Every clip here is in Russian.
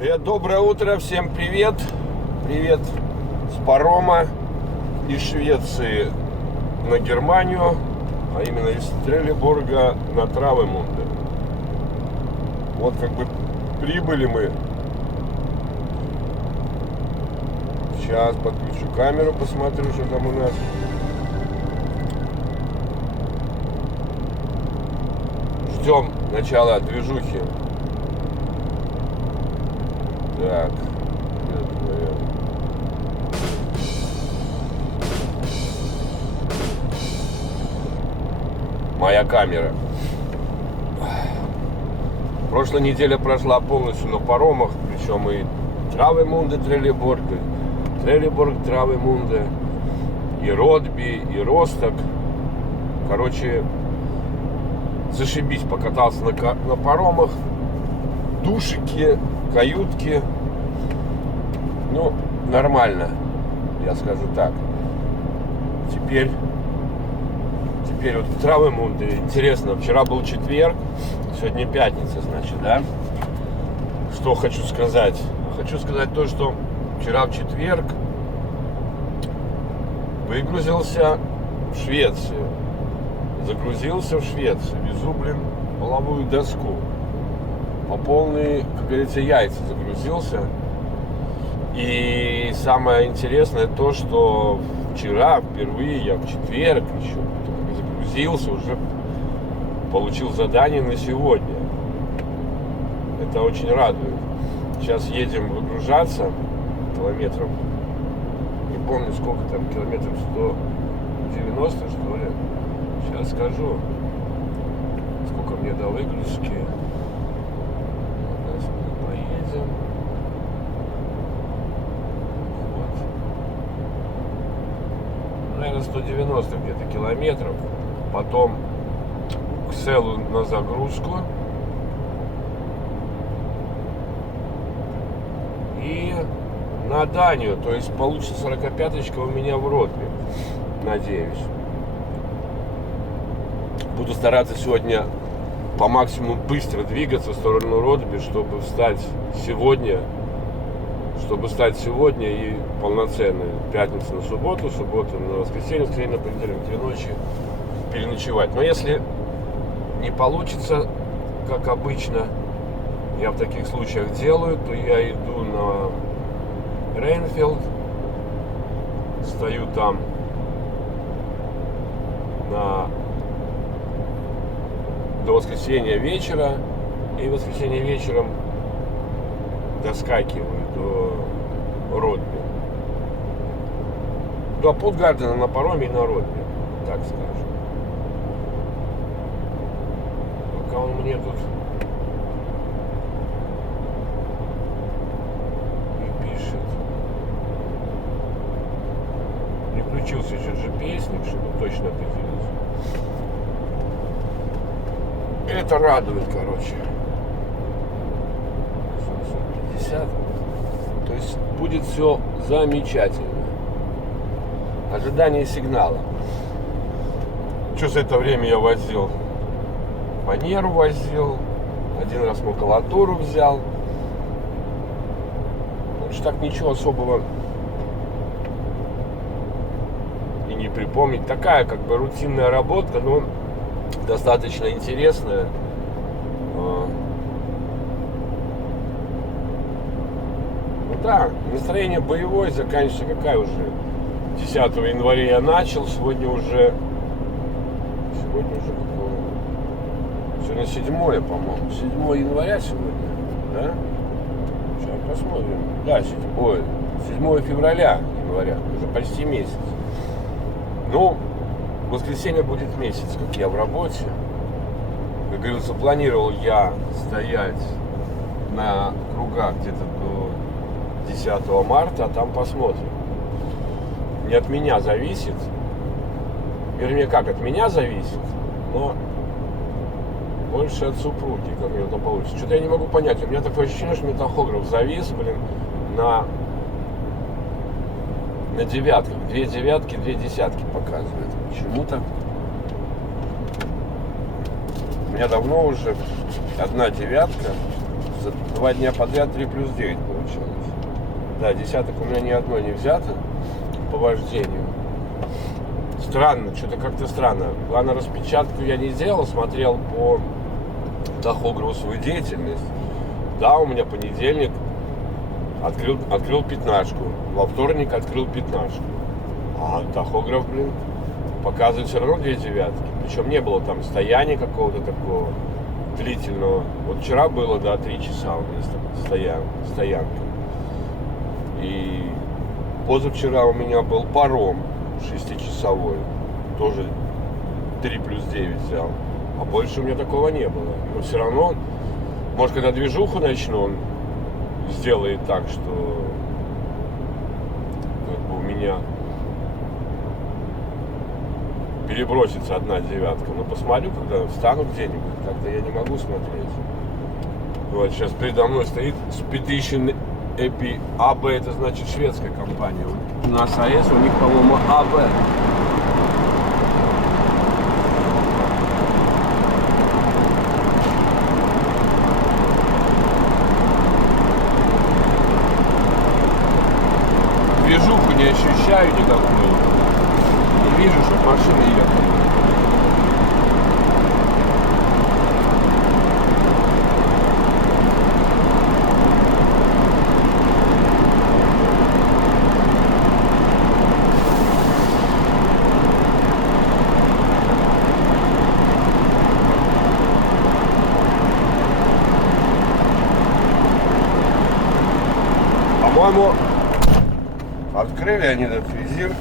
Доброе утро, всем привет. Привет с парома из Швеции на Германию, а именно из Трелеборга на Травемунде. Вот как бы прибыли мы. Сейчас подключу камеру, посмотрю, что там у нас. Ждем начала движухи. Так, моя камера. Прошлая неделя прошла полностью на паромах, причем и Травемунде, Трелеборг, Трелеборг, Травемунде, и Родби, и Росток. Короче, зашибись, покатался на паромах, душики, каютки. Ну, нормально, я скажу так. Теперь вот в Травемунде интересно. Вчера был четверг, сегодня пятница, значит, да? Что хочу сказать? Хочу сказать то, что вчера в четверг выгрузился в Швецию. Загрузился в Швецию. Везу, половую доску. По полной, как говорится, яйца загрузился. И самое интересное то, что вчера впервые я в четверг еще загрузился, уже получил задание на сегодня. Это очень радует. Сейчас едем выгружаться километров. Не помню сколько там, километров 190, что ли. Сейчас скажу, сколько мне до выгрузки. Сейчас мы поедем. Вот. Наверное, 190 где-то километров. Потом к Селу на загрузку. И на Данию. То есть получится 45-очка у меня в Родби. Надеюсь. Буду стараться сегодня по максимуму быстро двигаться в сторону Родби, чтобы встать сегодня и полноценно пятницу на субботу, субботу на воскресенье, воскресенье на понедельник, 2 ночи переночевать. Но если не получится, как обычно я в таких случаях делаю, то я иду на Рейнфилд, стою там до воскресенья вечера, и в воскресенье вечером доскакиваю до Родби. До Путгардена на пароме и на Родби, так скажем. Пока он мне тут не пишет. Не включился еще GPS-ник, чтобы точно определиться. Это радует, короче. 750. То есть будет все замечательно. Ожидание сигнала. Что за это время я возил? Фанеру возил. Один раз макулатуру взял. Лучше так ничего особого и не припомнить. Такая как бы рутинная работа, но достаточно интересная. Ну да, настроение боевое, заканчивается какая уже? 10 января я начал, сегодня уже какое? Сегодня 7, по-моему. 7 января сегодня, да? Сейчас посмотрим. Да, 7 февраля, января, уже почти месяц. Ну, в воскресенье будет месяц, как я в работе. Как говорится, планировал я стоять на кругах где-то до 10 марта, а там посмотрим. Не от меня зависит. Вернее, как от меня зависит, но больше от супруги, как мне там получится. Что-то я не могу понять. У меня такое ощущение, что у меня тахограф завис, на девятках. 2 девятки, 2 десятки показывает. Почему-то. У меня давно уже 1 девятка, За 2 дня подряд 3+9 получилось. Да, десяток у меня ни одной не взято по вождению. Странно, что-то как-то странно. Главное, распечатку я не сделал, смотрел по тахографу свою деятельность. Да, у меня понедельник открыл пятнашку, во вторник открыл пятнашку. А тахограф, показывает все равно 2 девятки. Причем не было там стояния какого-то такого длительного. Вот вчера было, да, 3 часа у меня стоянка. И позавчера у меня был паром 6-часовой. Тоже 3+9 взял. А больше у меня такого не было. Но все равно, может, когда движуху начну, он сделает так, что как бы у меня перебросится 1 девятка. Но посмотрю, когда встану где-нибудь. Как-то я не могу смотреть. Вот сейчас передо мной стоит Spedition EP. АБ это значит шведская компания. У нас АЭС, у них, по-моему, АБ. Движуху не ощущаю никакую. Не вижу, что машины едут. По-моему, открыли они этот визир.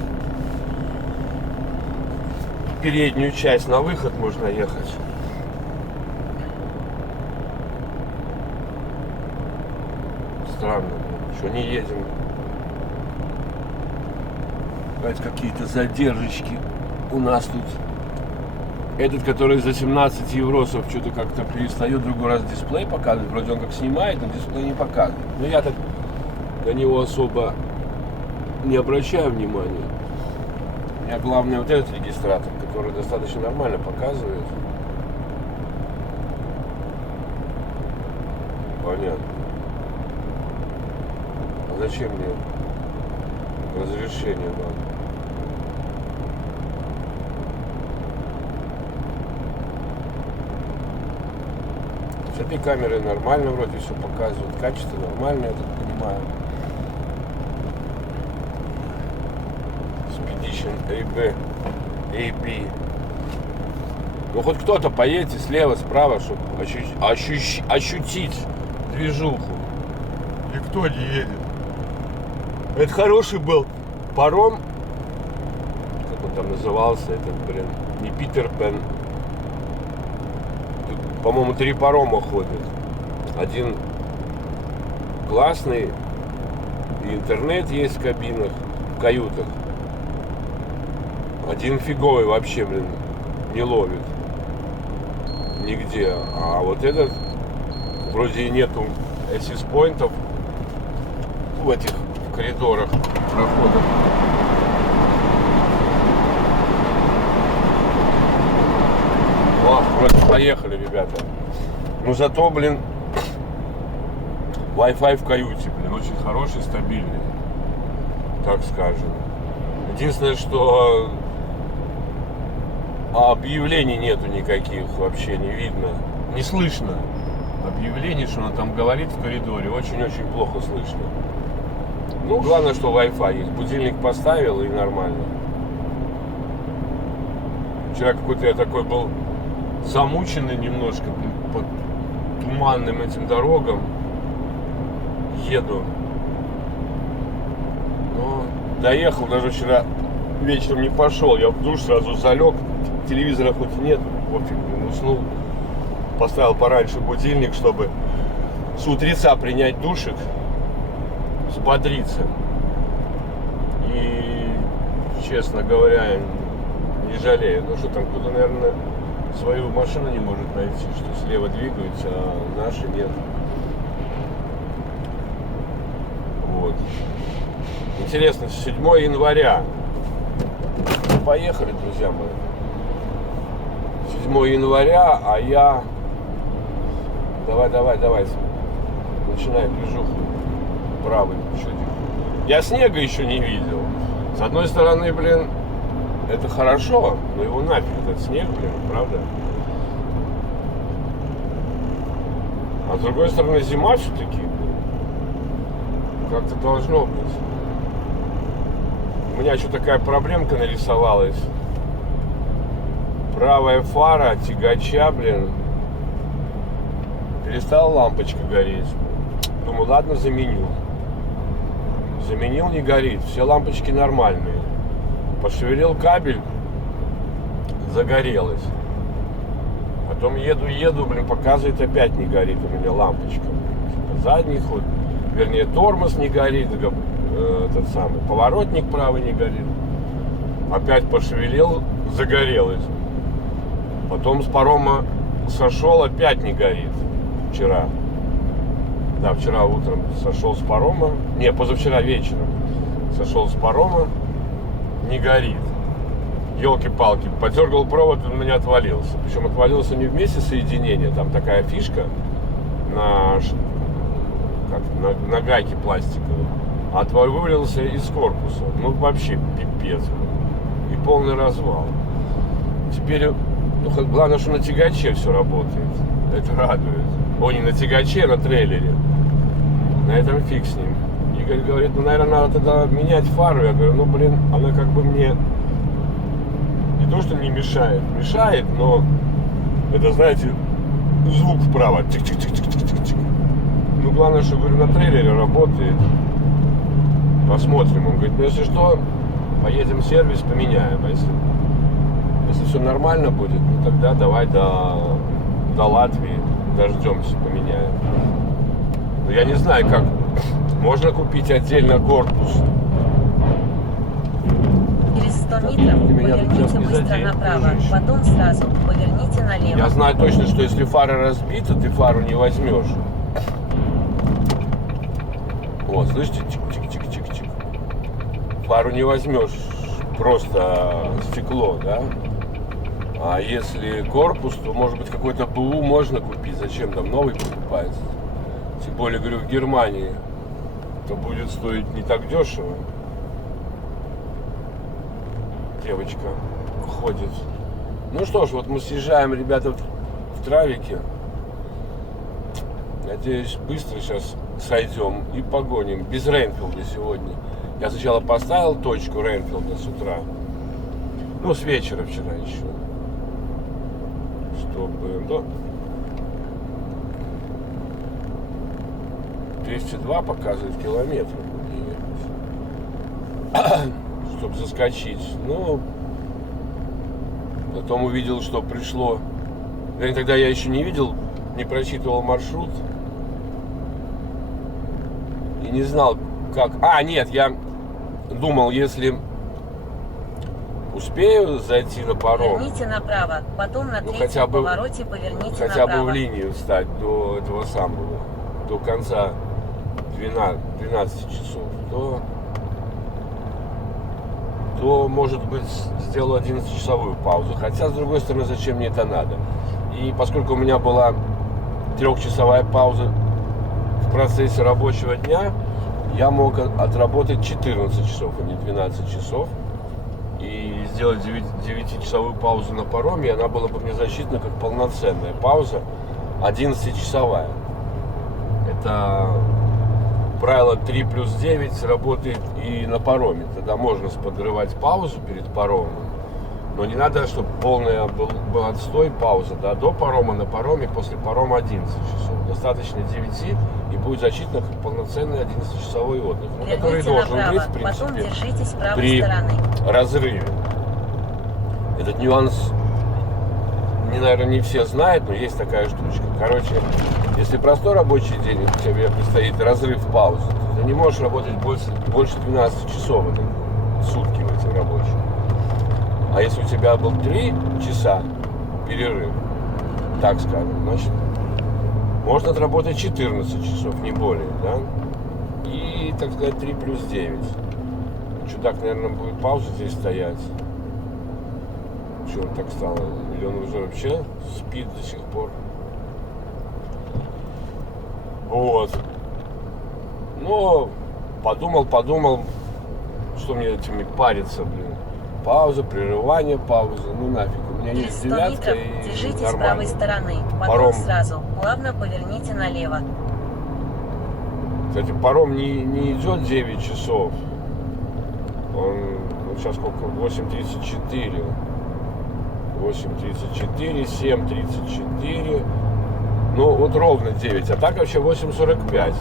Переднюю часть, на выход можно ехать. Странно, что не едем. Опять какие-то задержечки у нас тут. Этот, который за 17 евросов, что-то как-то перестает другой раз дисплей показывать. Вроде он как снимает, но дисплей не показывает. Но я так на него особо не обращаю внимания. У меня главное вот этот регистратор, который достаточно нормально показывает. Понятно. А зачем мне разрешение надо? С этой камерой нормально вроде все показывает. Качество нормальное, я так понимаю. Spedition AB. Ну хоть кто-то поедете слева, справа, чтобы ощутить движуху. Никто не едет. Это хороший был паром. Как он там назывался? Это, не Питер Пен. Тут, по-моему, 3 парома ходят. Один классный. И интернет есть в кабинах, в каютах. Один фиговый вообще, не ловит нигде. А вот этот вроде и нету access-поинтов в этих коридорах, проходах. О, вроде поехали, ребята. Ну зато, Wi-Fi в каюте, очень хороший, стабильный, так скажем. Единственное, что объявлений нету никаких, вообще не видно, не слышно объявлений, что она там говорит в коридоре, очень-очень плохо слышно. Ну, главное, что Wi-Fi есть. Будильник поставил и нормально. Вчера какой-то я такой был замученный немножко по туманным этим дорогам. Еду. Но доехал, даже вчера вечером не пошел. Я в душ сразу залег. Телевизора хоть и нет, пофиг, уснул. Поставил пораньше будильник, чтобы с утреца принять душик, взбодриться. И, честно говоря, не жалею. Ну что там, кто-то, наверное, свою машину не может найти, что слева двигаются, а наши нет. Вот. Интересно, 7 января. Поехали, друзья мои. 7 января, а я... Давай. начинает движуху правый чудик. Я снега еще не видел. С одной стороны, блин, это хорошо, но его нафиг, этот снег, блин, правда? А с другой стороны, зима все-таки, блин. Как-то должно быть. У меня еще такая проблемка нарисовалась. Правая фара тягача, блин, перестала лампочка гореть. Думаю, ладно, заменю. Заменил, не горит. Все лампочки нормальные. Пошевелил кабель, загорелась. Потом еду, блин, показывает, опять не горит у меня лампочка. Задний ход, вернее, тормоз не горит, этот самый, поворотник правый не горит. Опять пошевелил, загорелось. Потом с парома сошел, опять не горит. Вчера. Да, вчера утром сошел с парома. Не, позавчера вечером сошел с парома. Не горит. Елки-палки. Подергал провод, он у меня отвалился. Причем отвалился не вместе соединения. Там такая фишка на гайке пластиковой. А вывалился из корпуса. Ну, вообще пипец. И полный развал. Теперь, ну, главное, что на тягаче все работает. Это радует. О, не на тягаче, а на трейлере. На этом фиг с ним. Игорь говорит, ну, наверное, надо тогда менять фару. Я говорю, ну, блин, она как бы мне не то, что не мешает. Мешает, но это, знаете, звук вправо. Тик-тик-тик-тик-тик-тик. Ну, главное, что, говорю, на трейлере работает. Посмотрим. Он говорит, ну, если что, поедем в сервис, поменяем. А если все нормально будет, ну, тогда давай до Латвии дождемся, поменяем. Но я не знаю, как. Можно купить отдельно корпус. Через 100 метров поверните быстро направо, потом сразу поверните налево. Я знаю точно, что если фара разбита, ты фару не возьмешь. Вот, слышите? Чик-чик-чик-чик-чик. Фару не возьмешь, просто стекло, да? А если корпус, то, может быть, какой-то БУ можно купить. Зачем там новый покупать? Тем более, говорю, в Германии то будет стоить не так дешево. Девочка ходит. Ну что ж, вот мы съезжаем, ребята, в Травике. Надеюсь, быстро сейчас сойдем и погоним. Без Рейнфилда сегодня. Я сначала поставил точку Рейнфилда с утра. Ну, с вечера вчера еще. Чтобы... Ну, 202 показывает километров. Чтобы заскочить. Ну, потом увидел, что пришло. Вернее, тогда я еще не видел, не просчитывал маршрут. И не знал, как... А, нет, я думал, если успею зайти на паром... Поверните направо, потом на третьем хотя бы, повороте поверните хотя направо. бы в линию встать до этого самого, до конца 12 часов, то, может быть, сделаю 11-часовую паузу. Хотя, с другой стороны, зачем мне это надо? И поскольку у меня была 3-часовая пауза в процессе рабочего дня, я мог отработать 14 часов, а не 12 часов. И сделать 9-часовую паузу на пароме, и она была бы мне засчитана как полноценная пауза, 11-часовая. Это правило 3+9 работает и на пароме. Тогда можно подрывать паузу перед паромом, но не надо, чтобы полная был отстой, пауза, да, до парома, на пароме, после парома 11 часов. Достаточно 9, и будет засчитано как полноценный 11-часовой отдых, ну, который должен направо, быть, в принципе, потом держитесь правой при стороны. разрыве. Этот нюанс, наверное, не все знают, но есть такая штучка. Короче, если простой рабочий день, у тебя предстоит разрыв паузы, ты не можешь работать больше 12 часов в сутки в эти рабочие. А если у тебя был 3 часа перерыв, так скажем, значит, можно отработать 14 часов, не более, да? И, так сказать, 3+9. Чудак, наверное, будет пауза здесь стоять. Что он так стал? Или он уже вообще спит до сих пор? Вот. Но подумал, что мне этими париться, блин. Пауза, прерывание паузы, ну нафиг. У меня Через есть 100 девятка метров и держитесь нормально. правой стороны. Потом Паром. сразу плавно поверните налево. Кстати, паром не идет 9 часов. Он сейчас сколько? 8:34. 8:34, 7:34. Ну, вот ровно 9. А так вообще 8:45.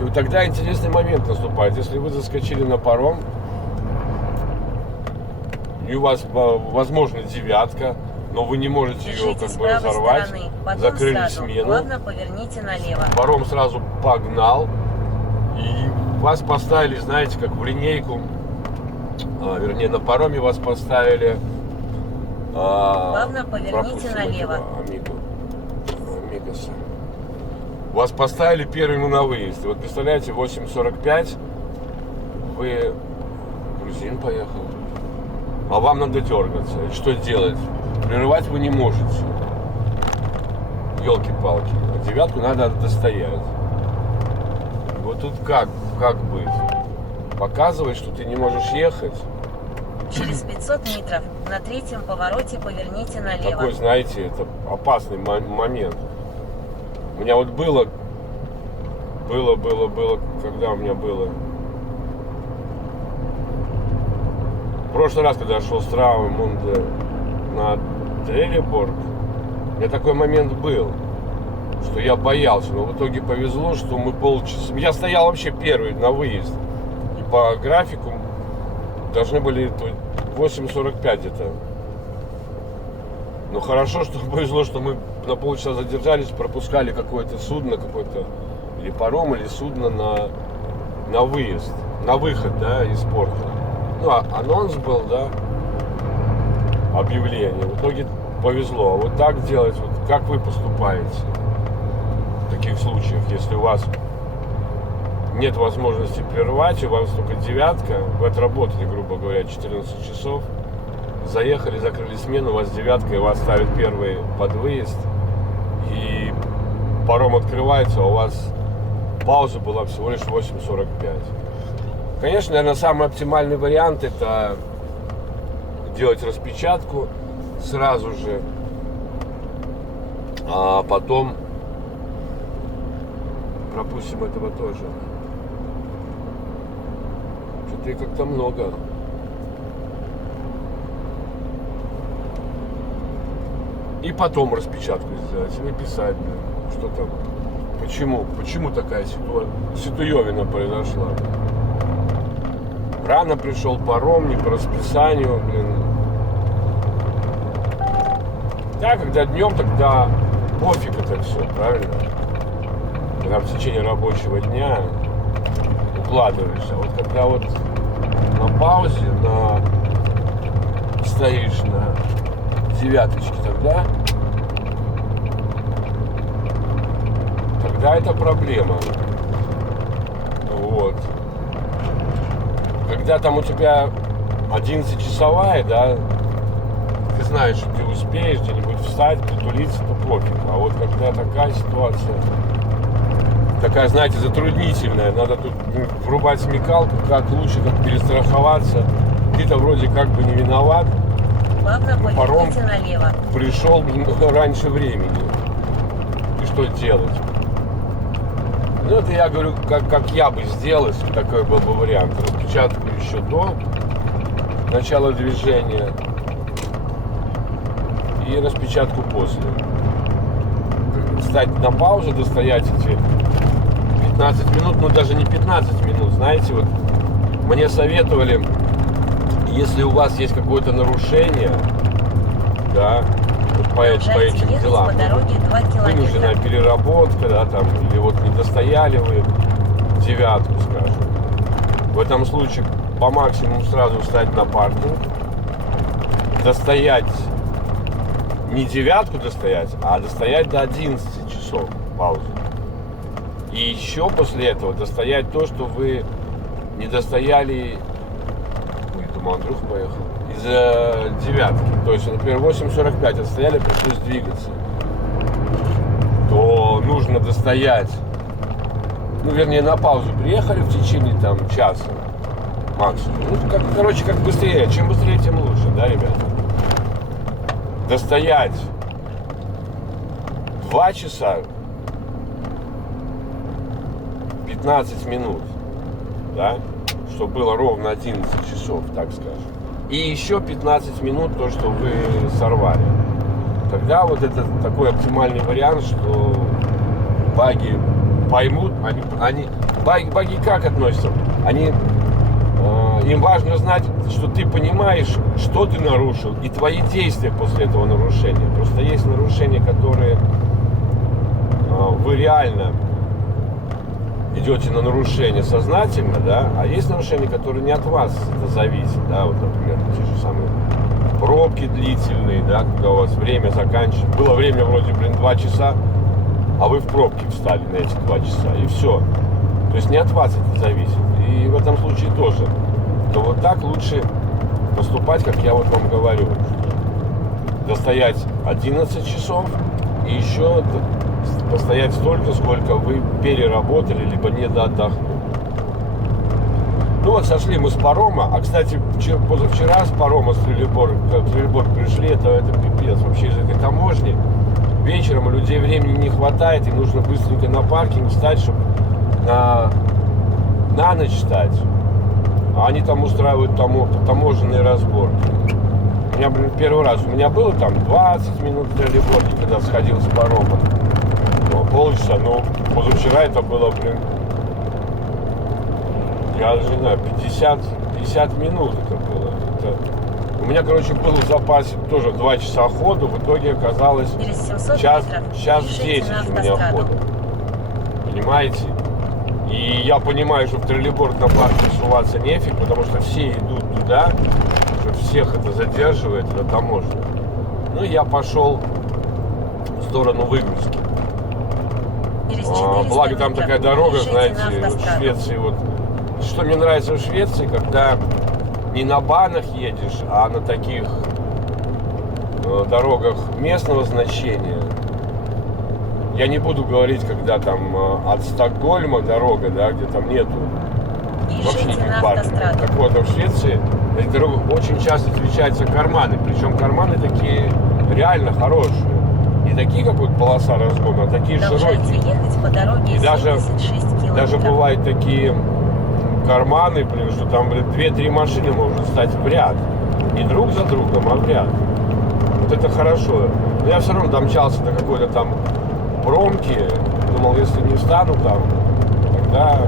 И вот тогда интересный момент наступает. Если вы заскочили на паром, и у вас, возможно, девятка, но вы не можете ее Держитесь как бы правой разорвать, стороны. Потом закрыли сразу смену, плавно поверните налево. паром сразу погнал, и вас поставили, знаете, как в линейку, вернее, на пароме вас поставили. Плавно поверните налево. Амигоса. Вас поставили первым на выезд. И вот представляете, 8:45 вы грузин поехал. А вам надо дергаться. И что делать? Прерывать вы не можете. Елки-палки. А девятку надо достоять. И вот тут как быть? Показывать, что ты не можешь ехать. Через 500 метров на третьем повороте поверните налево. Такой, знаете, это опасный момент. У меня вот было, когда у меня было. В прошлый раз, когда я шел с Травмунде на Трелеборг, у меня такой момент был, что я боялся, но в итоге повезло, что мы полчаса... Я стоял вообще первый на выезд, и по графику должны были 8:45 где-то. Но хорошо, что повезло, что мы на полчаса задержались, пропускали какое-то судно, или паром, или судно на выезд, на выход, да, из порта. Ну, анонс был, да, объявление. В итоге повезло. А вот так делать, вот как вы поступаете в таких случаях, если у вас нет возможности прервать, у вас только девятка, вы отработали, грубо говоря, 14 часов, заехали, закрыли смену, у вас девятка, и вас ставят первый под выезд, и паром открывается, а у вас пауза была всего лишь 8:45. Конечно, наверное, самый оптимальный вариант — это делать распечатку сразу же, а потом пропустим этого тоже. Что-то и как-то много. И потом распечатку сделать, и написать, блин, что там, почему такая ситуевина произошла. Рано пришел паром, не по расписанию, блин. Да, когда днем, тогда пофиг это все, правильно? Когда в течение рабочего дня укладываешься. Вот когда вот на паузе, стоишь на девяточке, тогда это проблема. Вот. Когда там у тебя 11-часовая, да, ты знаешь, что ты успеешь где-нибудь встать, притулиться, то пофиг. А вот когда такая ситуация, такая, знаете, затруднительная, надо тут врубать смекалку, как лучше, как перестраховаться. Ты-то вроде как бы не виноват. Плавно Паром поверните налево. пришел раньше времени. И что делать? Ну, это я говорю, как я бы сделал, если такой был бы вариант. Распечатку еще до начала движения и распечатку после. Встать на паузу, достоять эти 15 минут, ну даже не 15 минут, знаете, вот мне советовали, если у вас есть какое-то нарушение, да, вот по этим делам, по дороге 2 вынужденная километра. переработка, да, там, или вот не достояли вы девятку, скажем. В этом случае по максимуму сразу встать на паркинг, достоять, не девятку достоять, а достоять до 11 часов паузы. И еще после этого достоять то, что вы не достояли. Ой, думаю, Андрюха поехал. Из-за девятки. То есть, например, 8:45 отстояли, пришлось двигаться. То нужно достоять ну, вернее, на паузу приехали в течение там часа максимум. Ну, короче, как быстрее. Чем быстрее, тем лучше, да, ребята? Достоять 2 часа 15 минут, да, чтобы было ровно 11 часов, так скажем. И еще 15 минут то, что вы сорвали. Тогда вот это такой оптимальный вариант, что баги поймут, баги как относятся? Им важно знать, что ты понимаешь, что ты нарушил, и твои действия после этого нарушения. Просто есть нарушения, которые вы реально идете на нарушение сознательно, да, а есть нарушения, которые не от вас это зависит, да, вот, например, те же самые пробки длительные, да, когда у вас время заканчивается. Было время вроде, 2 часа, а вы в пробке встали на эти 2 часа, и все. То есть не от вас это зависит. И в этом случае тоже. То вот так лучше поступать, как я вот вам говорю. Достоять 11 часов и еще постоять столько, сколько вы переработали, либо не доотдохнули. Ну вот сошли мы с парома, а кстати позавчера с парома с Трелеборг пришли, это пипец вообще из этой таможни. Вечером у людей времени не хватает, им нужно быстренько на паркинг встать, чтобы на ночь встать. А они там устраивают таможенные разборки. У меня, первый раз, у меня было там 20 минут в Трелеборге, когда сходил с парома. Полчаса, но позавчера это было, я даже не знаю, 50 минут это было. У меня, короче, был в запасе тоже 2 часа ходу, в итоге оказалось час 10 у меня хода. Понимаете? И я понимаю, что в Трелеборг на парке суваться нефиг, потому что все идут туда, что всех это задерживает, это таможня. Ну, я пошел в сторону выгрузки. Благо там такая дорога, знаете, в Швеции вот. Что мне нравится в Швеции, когда не на банах едешь, а на таких дорогах местного значения. Я не буду говорить, когда там от Стокгольма дорога, да, где там нету вообще никаких паркингов. Так вот, в Швеции на этих дорогах очень часто встречаются карманы, причем карманы такие реально хорошие. Не такие, как вот полоса разгона, а такие широкие. По дороге и даже бывают такие карманы, что там, 2-3 машины можно стать в ряд. Не друг за другом, а в ряд. Вот это хорошо. Но я все равно домчался до какой-то там промки. Думал, если не встану там, тогда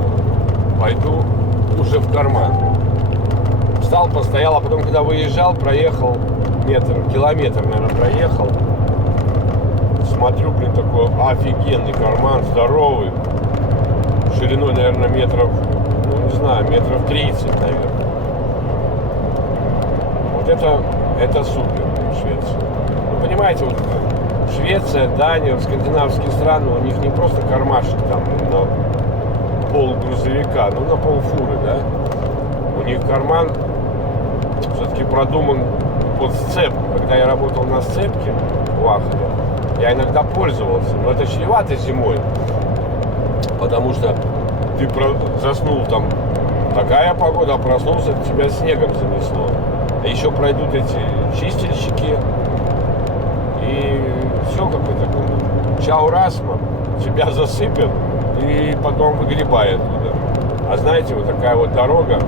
пойду уже в карман. Встал, постоял, а потом, когда выезжал, проехал километр, наверное, проехал. Смотрю, такой офигенный карман, здоровый. Шириной, наверное, метров 30, наверное. Вот это супер в Швеции. Вы понимаете, вот Швеция, Дания, скандинавские страны, у них не просто кармашек там на пол грузовика, но на пол фуры, да? У них карман все-таки продуман под сцепку. Когда я работал на сцепке в Ахове, я иногда пользовался, но это чревато зимой, потому что ты заснул там, такая погода, а проснулся, тебя снегом занесло. А еще пройдут эти чистильщики, и все как это, чау расма, тебя засыпят и потом выгребай оттуда. А знаете, вот такая вот дорога,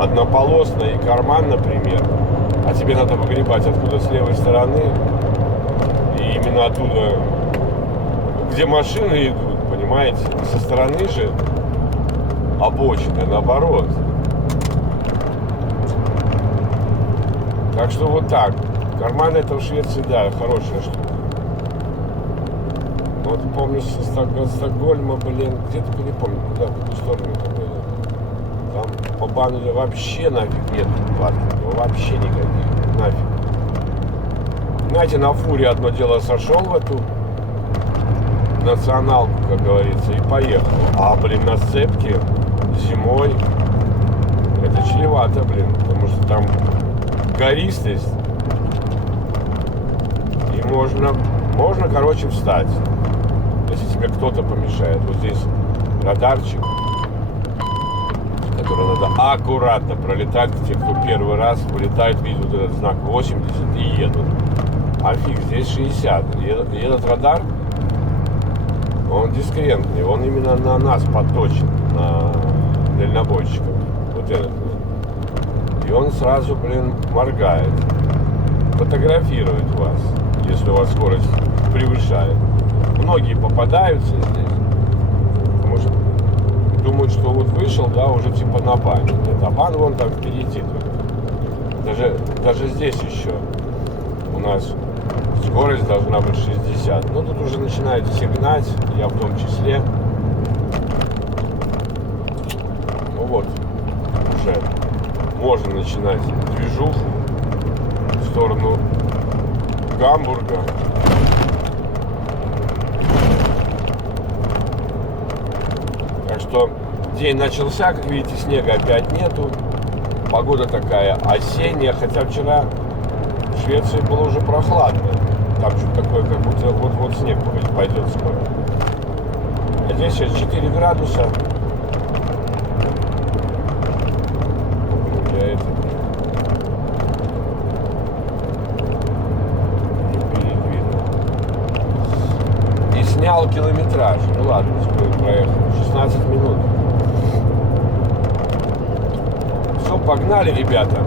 однополосная и карман, например, а тебе надо выгребать откуда, с левой стороны, и именно оттуда, где машины идут, понимаете, со стороны же обочины, наоборот. Так что вот так. Карман это в Швеции, да, хорошая штука. Вот помню, со Стокгольма, где-то не помню, куда, в какую сторону это было. Там по Банеле вообще нафиг нет паркинга, вообще никаких, нафиг. Знаете, на фуре одно дело сошел в эту националку, как говорится, и поехал. А, на сцепке зимой это чревато, потому что там гористость. И можно, короче, встать, если тебе кто-то помешает. Вот здесь радарчик, который надо аккуратно пролетать. Те, кто первый раз вылетает, видят вот этот знак 80 и едут. А фиг, здесь 60. И этот радар, он дискретный, он именно на нас подточен, на дальнобойщиков. Вот этот вот. И он сразу, моргает, фотографирует вас, если у вас скорость превышает. Многие попадаются здесь, потому что думают, что вот вышел, да, уже типа на бан. Нет, а бан вон там впереди. Даже здесь еще у нас скорость должна быть 60. Но тут уже начинает сигнать, я в том числе. Ну вот, уже можно начинать движуху в сторону Гамбурга. Так что день начался, как видите, снега опять нету. Погода такая осенняя, хотя вчера в Швеции было уже прохладно. Там что-то такое, как будто вот снег пойдет скоро. А здесь сейчас 4 градуса. Гуляет. Не передвинул. И снял километраж. Ну ладно, сколько проехал. 16 минут. Все, погнали, ребята.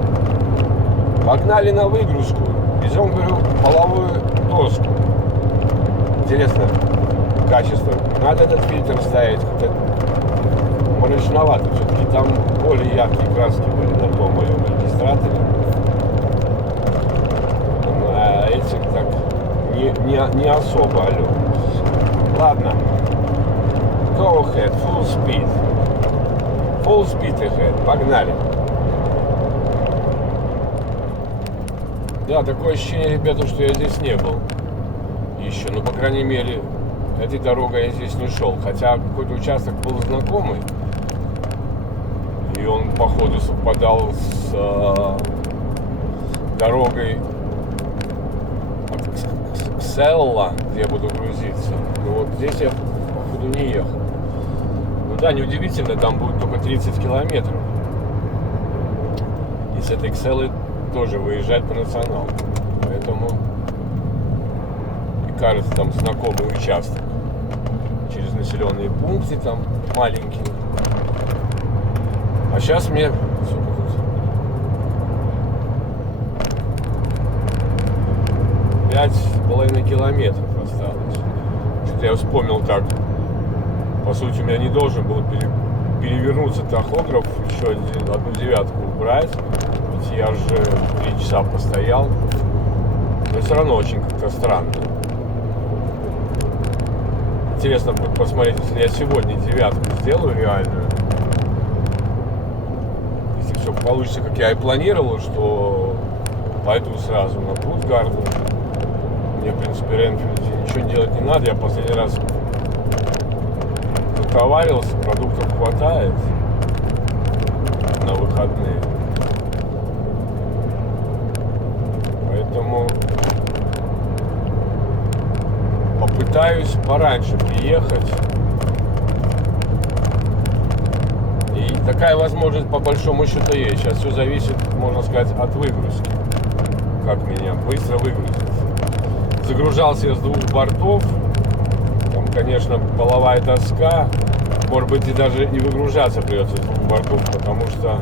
Погнали на выгрузку. Везем, говорю, половую доску. Интересно, качество. Надо этот фильтр ставить. Мрачновато. Все-таки там более яркие краски были на том моем регистраторе. А эти так не особо, алло. Ладно. Go ahead, full speed. Full speed ahead. Погнали. Да, такое ощущение, ребята, что я здесь не был еще. Ну, по крайней мере, этой дорогой я здесь не шел. Хотя какой-то участок был знакомый. И он, походу, совпадал с дорогой к Селла, где я буду грузиться. Но вот здесь я, походу, не ехал. Ну да, неудивительно, там будет только 30 километров. И с этой Кселлы тоже выезжать по националу. Поэтому и кажется, там знакомый участок. Через населенные пункты там маленькие. А сейчас мне 5,5 километров осталось. Что-то я вспомнил так. По сути, у меня не должен был перевернуться тахограф, еще одну девятку убрать. Ведь я же 3 часа постоял. Но все равно очень как-то странно. Интересно будет посмотреть, если я сегодня девятку сделаю реальную. Если все получится, как я и планировал, что пойду сразу на Путгарду. Мне, в принципе, Ренфилде ничего делать не надо. Я последний раз заковарился, продуктов хватает на выходные. Поэтому попытаюсь пораньше приехать. И такая возможность по большому счету есть. Сейчас все зависит, можно сказать, от выгрузки. Как меня быстро выгрузить. Загружался я с 2 бортов. Там, конечно, половая доска. Может быть, и даже не выгружаться придется с 2 бортов, потому что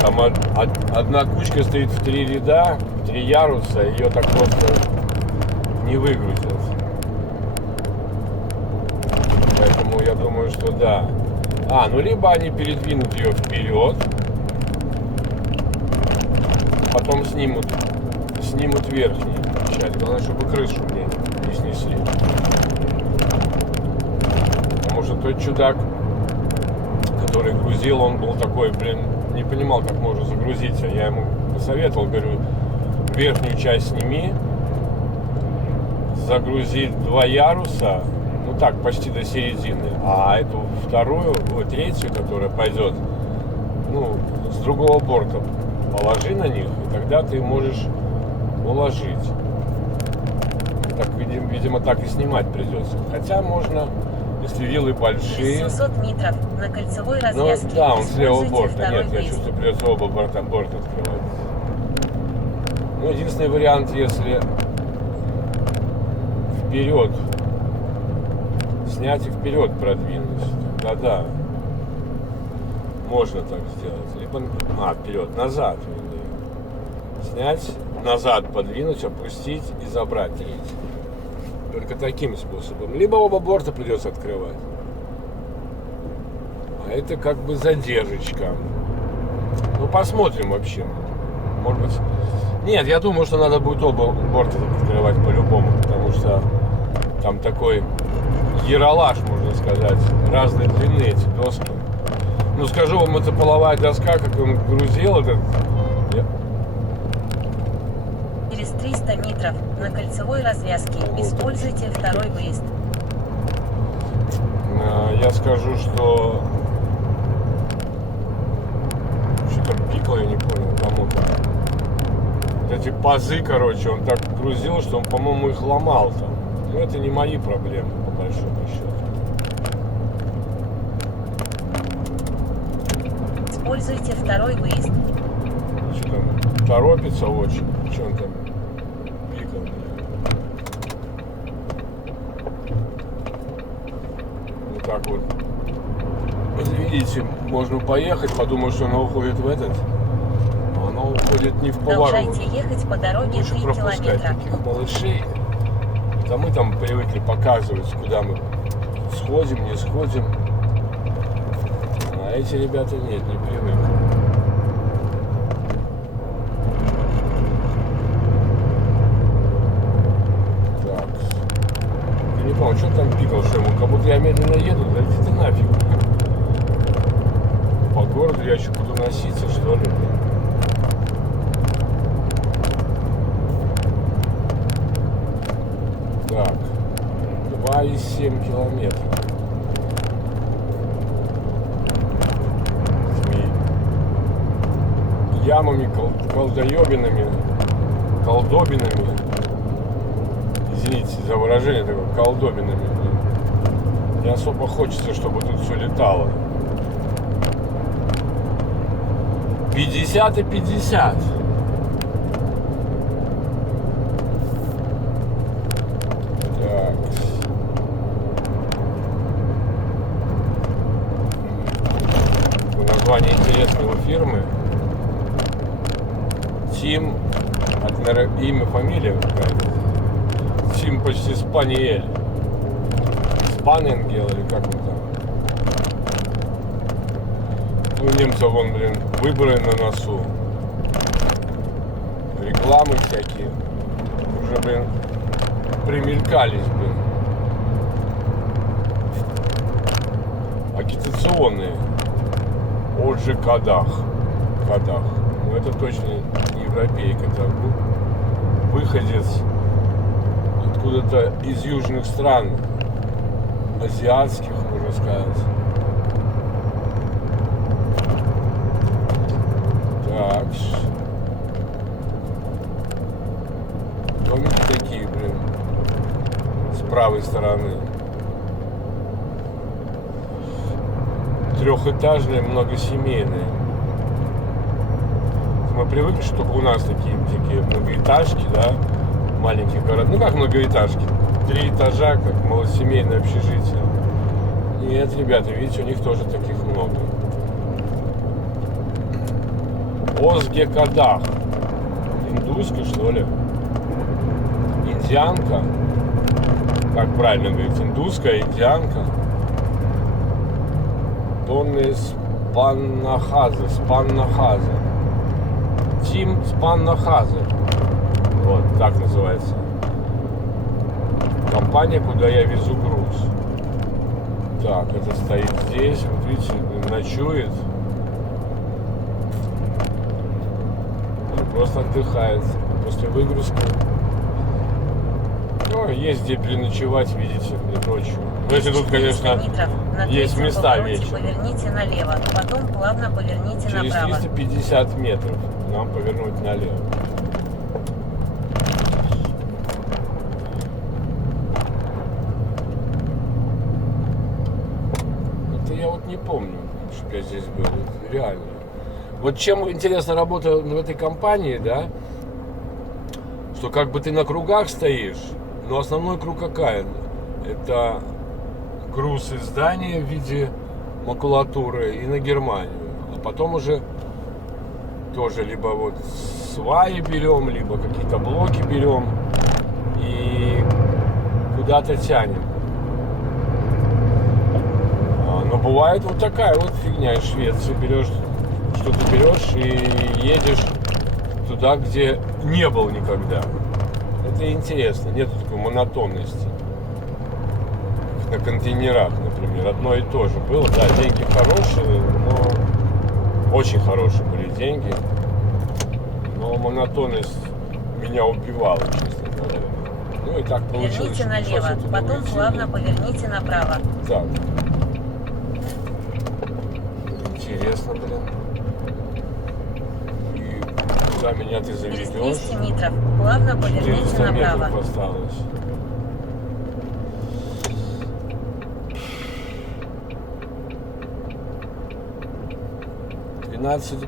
там одна кучка стоит в 3 ряда, в 3 яруса, ее так просто не выгрузят. Поэтому я думаю, что да. Ну либо они передвинут ее вперед, потом снимут верхнюю часть. Главное, чтобы крышу мне не снесли. Потому что тот чудак, который грузил, он был такой, не понимал, как можно загрузиться. Я ему посоветовал, говорю, верхнюю часть сними, загрузи 2 яруса, ну так, почти до середины, а эту вторую, третью, которая пойдет, с другого борта положи на них, и тогда ты можешь уложить. Так, видимо, так и снимать придется. Хотя можно, если виллы большие. 700 метров на кольцевой Ну развязке. да, он с левого Используйте борта. второй Нет, я выезд. чувствую, придется оба борта открывать. Ну, единственный вариант, если вперед снять и вперед продвинуть. Да. Можно так сделать. Либо, вперед, назад. Снять, назад подвинуть, опустить и забрать третий. Только таким способом. Либо оба борта придется открывать. А это как бы задержечка. Ну, посмотрим вообще. Может быть... Нет, я думаю, что надо будет оба борта открывать по-любому. Потому что там такой яролаж, можно сказать. Разной длины эти доски. Ну, скажу вам, это половая доска, как он грузил этот... Через 300 метров на кольцевой развязке. Используйте второй выезд. Я скажу, что... Что там пикал, я не понял, кому-то. Вот эти пазы, короче, он так грузил, что он, по-моему, их ломал там. Но это не мои проблемы, по большому счету. Используйте второй выезд. Что там, торопится очень. Что он там пикал? Вот так вот. Видите, можно поехать, подумать, что она уходит в этот. А она уходит не в поворот. Продолжайте ехать по дороге Лучше 3 пропускать километра. таких малышей. А мы там привыкли показывать, куда мы сходим, не сходим. А эти ребята нет, не привыкли. Так. Я не помню, что он там пикал, что ему, как будто я медленно еду, да иди ты нафиг. По городу я еще буду носиться, что ли? Так. 2,7 километра. Ямами, колдобинами. Извините за выражение такое, колдобинами. Не особо хочется, чтобы тут все летало. 50 и 50. Так. Название интересного фирмы. Тим, имя, фамилия какая-то. Тим почти Спаниель. Спаненгел или как он там. У немцев вон, блин, выборы на носу. Рекламы всякие. Уже, блин, примелькались, блин. Агитационные. Отже, Кадах. Ну, это точно не европейка. Это выходец откуда-то из южных стран. Азиатских, можно сказать. Так. Домики такие, блин. С правой стороны. Трехэтажные, многосемейные. Мы привыкли, чтобы у нас такие многоэтажки, да, маленьких городов. Ну как многоэтажки? 3 этажа, как малосемейное общежитие. Нет, ребята, видите, у них тоже таких много. Озге Кадах. Индуска, что ли? Индианка. Как правильно говорить? Индуска, индианка. Тонны Спаннахаза. Тим Спаннахаза. Вот, так называется. Компания, куда я везу груз. Так, это стоит здесь. Вот видите, ночует. Просто отдыхает после выгрузки. Ну, есть где переночевать, видите, ночью. Но если тут, конечно, есть места вечером. Поверните налево, потом плавно поверните через направо. 350 метров нам повернуть налево. Как-то я вот не помню, чтобы я здесь был. Вот реально. Вот чем интересна работа в этой компании, да, что как бы ты на кругах стоишь, но основной круг какая? Это груз из здания в виде макулатуры и на Германию. А потом уже тоже либо вот сваи берем, либо какие-то блоки берем и куда-то тянем. Но бывает вот такая вот фигня из Швеции. Берешь, что ты берешь и едешь туда, где не был никогда. Это интересно, нет такой монотонности. На контейнерах, например, одно и то же было. Да, деньги хорошие, но очень хорошие были деньги. Но монотонность меня убивала, честно говоря. Ну и так получилось. Поверните налево, потом плавно поверните направо. Так. Интересно, блин. И куда меня ты Через заведешь? 200 метров плавно поверните 400 направо. метров осталось.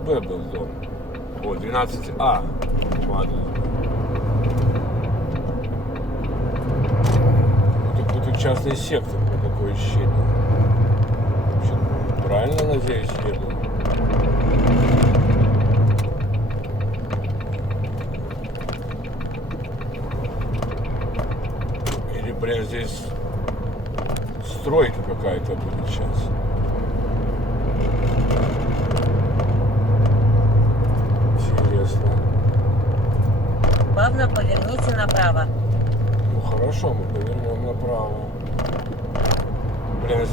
Б был дом. О, 12А. Ладно. Тут частный сектор, такое ощущение. Вообще, правильно, надеюсь, еду? Или, блин, здесь стройка какая-то будет сейчас. Интересно. Плавно поверните направо. Ну хорошо, мы повернем направо. Блин,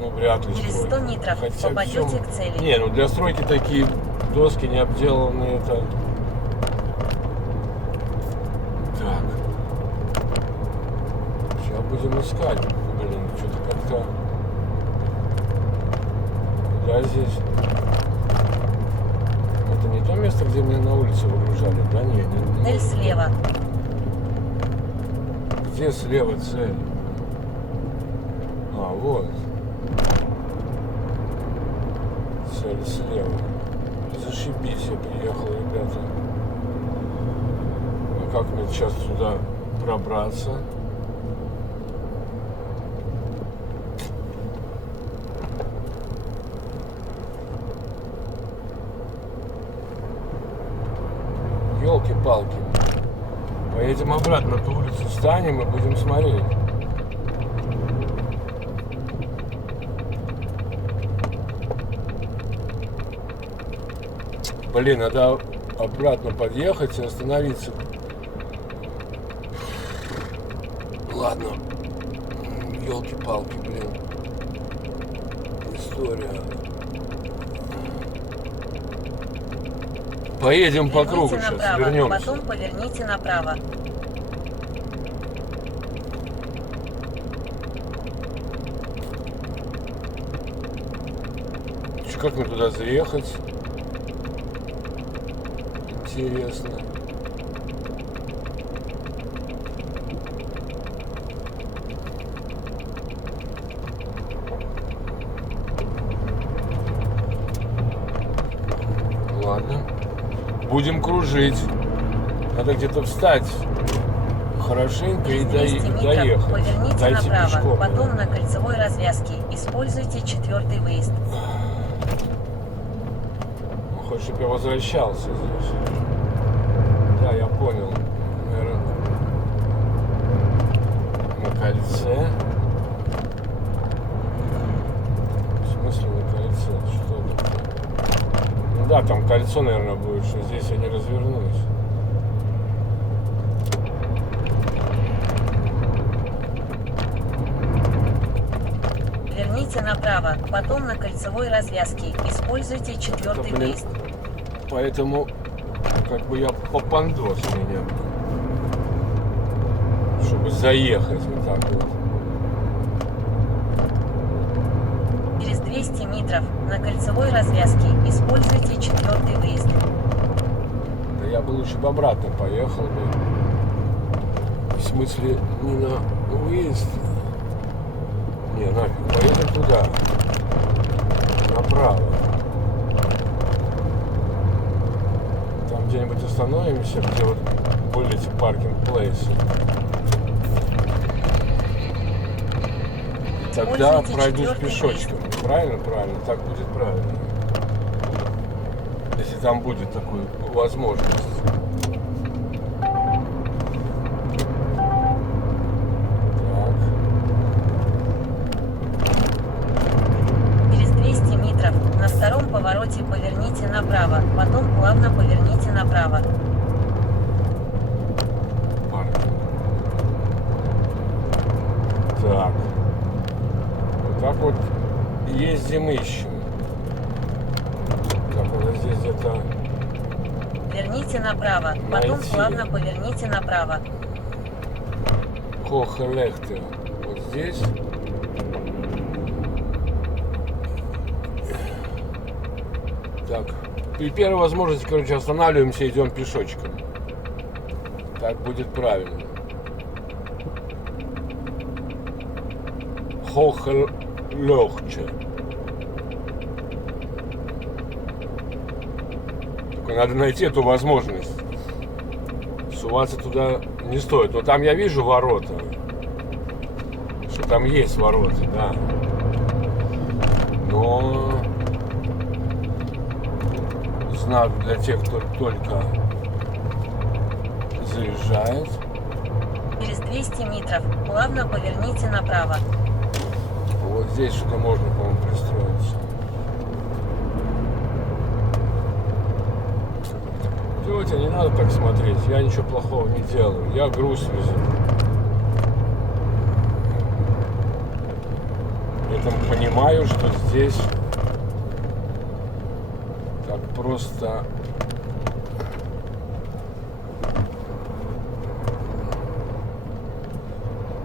ну вряд ли Через 100 стройка. метров Хотя попадете всем- к цели. Не, ну для стройки такие доски не обделанные, это... Так. Сейчас будем искать. Блин, что-то как-то... Куда здесь? Это не то место, где меня на улице выгружали, да? Не. Цель слева. Где слева цель? А, вот. Цель слева. Зашибись, я приехал, ребята. А как мне сейчас туда пробраться? Ёлки-палки. Поедем обратно на ту улицу, встанем и будем смотреть. Блин, надо обратно подъехать и остановиться. Ладно. Ёлки-палки, блин. История. Поедем по кругу Поверните сейчас, направо, вернемся. потом поверните направо. Как мне туда заехать? Интересно. Ладно. Будем кружить. Надо где-то встать хорошенько и Через 200 метров доехать. поверните Дойти направо, пешком. потом на кольцевой развязке. Используйте 4-й выезд. Хочешь, чтобы я возвращался здесь? Да, я понял. Наверное, на кольце. В смысле на кольце? Что это? Ну да, там кольцо, наверное, будет, что здесь я не развернусь. Верните направо, потом на кольцевой развязке. Используйте 4-й Да, блин. выезд. Поэтому как бы я попандос меня, чтобы заехать вот так вот. Через 200 метров на кольцевой развязке. Используйте 4-й выезд. Да я бы лучше бы обратно поехал бы. В смысле, не на выезд. Не, нафиг, поедем туда. остановимся, где вот были эти паркинг-плейсы. И тогда Используйте пройдусь четвертый пешочком. Правильно? Правильно. Так будет правильно. Если там будет такая возможность. Через 200 метров на втором повороте поверните направо, потом плавно поверните направо. Так. Вот так вот ездим, ищем. Так, вот здесь где-то... Верните направо, потом Найти. плавно поверните направо. Хохелехте. Вот здесь. Так. При первой возможности, короче, останавливаемся и идем пешочком. Так будет правильно. Хохелехче. Только надо найти эту возможность. Суваться туда не стоит. Но там я вижу ворота. Что там есть ворота, да. Но знак для тех, кто только заезжает. Через 200 метров плавно поверните направо. Вот здесь что-то можно, по-моему, пристроиться. Тетя, не надо так смотреть. Я ничего плохого не делаю. Я груз везу. При этом понимаю, что здесь так просто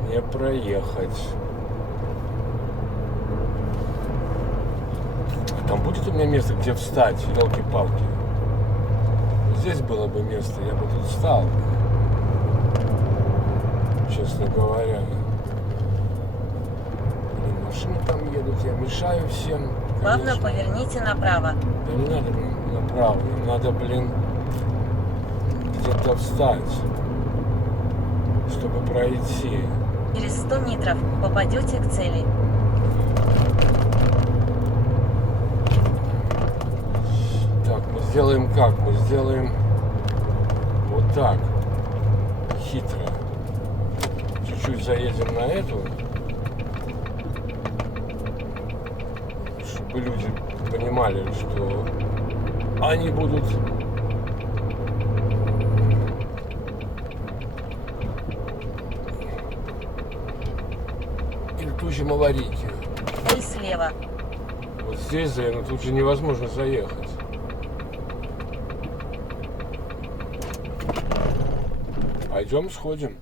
не проехать. Там будет у меня место, где встать, елки-палки. Здесь было бы место, я бы тут встал. Честно говоря. Блин, машины там едут, я мешаю всем. Плавно Конечно. поверните направо. Да не надо направо, нам надо, блин, где-то встать, чтобы пройти. Через 100 метров попадете к цели. Так, мы сделаем как? Мы сделаем вот так. Хитро. Чуть-чуть заедем на эту. Чтобы люди понимали, что они будут иртучим аварийки. И слева. Вот здесь, но тут же невозможно заехать. Пойдем сходим.